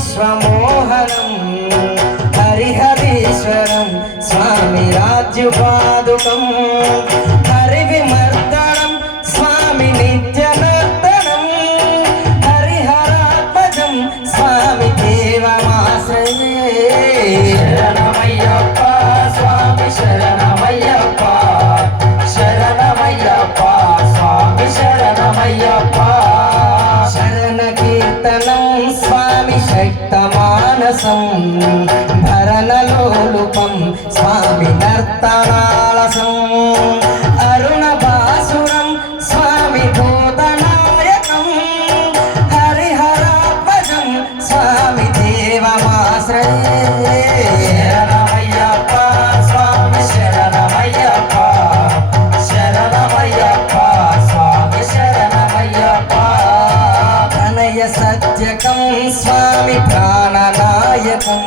విశ్వమోహనం హరిహరీశ్వరం స్వామి రాజ్యుపాదుకం. స్వామి శక్తమానసం భరణలోలుపం స్వామి నర్తనాలసం అరుణ బాసురం స్వామి భూ స్వామి ప్రాణనాయకం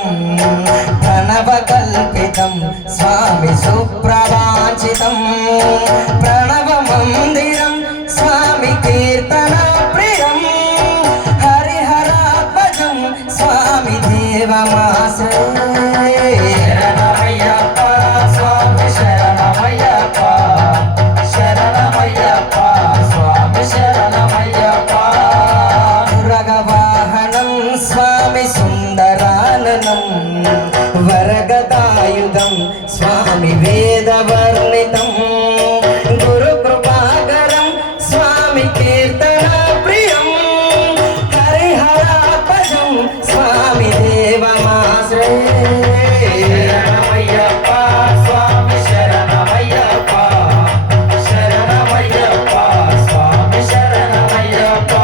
ప్రణవకల్పితం స్వామి సుప్రవాంచితం. ప్రణవ మందిరం స్వామి కీర్తన ప్రియం. హరిహరాత్మజం స్వామి దేవమా వేదవర్ణితం గురు కృపాకరం స్వామి కీర్తన ప్రియం హరిహరాపజం స్వామి దేవమాశ్రయే శరణమయ్యప్ప స్వామి శరణమయ్యప్ప శరణమయ్యప్ప స్వామి శరణమయ్యప్ప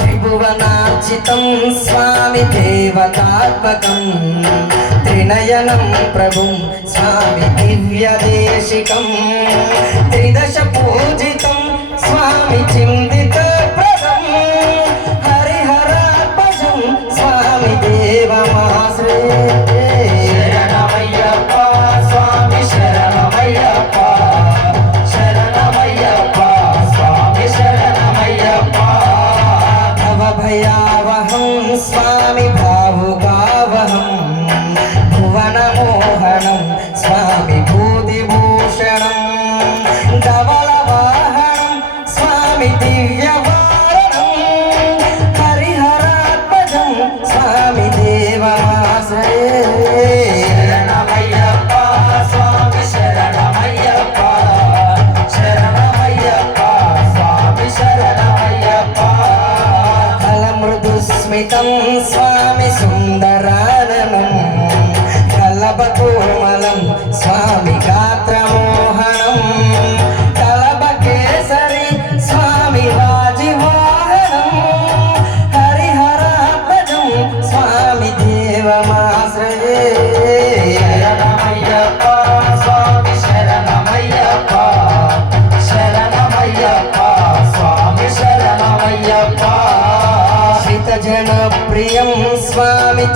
త్రిభువనార్చితం స్వామి దేవతాత్మకం నయనం ప్రభుం స్వామి దివ్యదేశికం త్రిదశ పూజితం స్వామి చింది Yeah.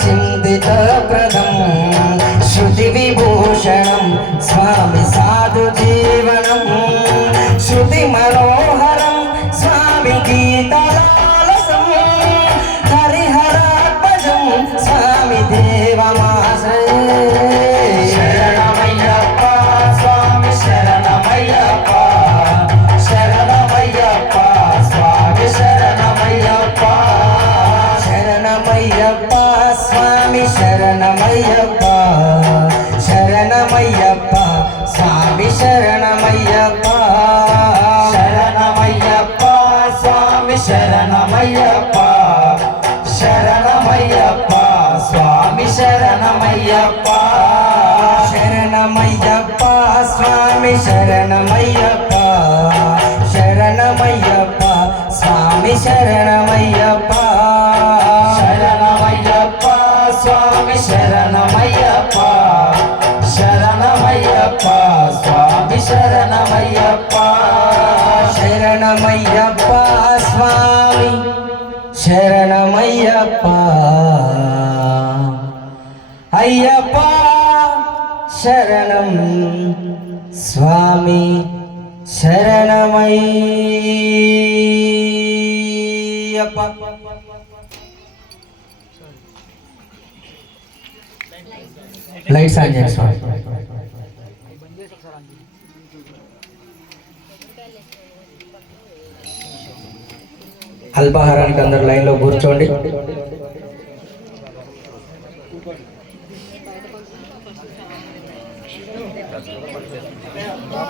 चिन्तितप्रदं श्रुतिविभूषणं स्वामि साधु जीवनं श्रुतिमनोहरं स्वामि गीतलालसं हरिहरात्मजं स्वामि சரணமையப்பா சரணமையப்பா சாமி சரணமையப்பா. சரணமையப்பா சாமி சரணமையப்பா சரணமையப்பா சுவாமி சரணமையப்பா. சரணமையப்பா சுவாமி சரணமையப்பா. சரணமையப்பா சரணமையப்பா சுவாமி சரணமையப்பா. சரணமையப்பா சுவாமி. சரணமையப்பா. ஐயப்பா சரணம். சுவாமி சரணமையப்பா. లైట్స్ ఆన్ చేయండి అల్పాహారానికి అందరు లైన్లో కూర్చోండి.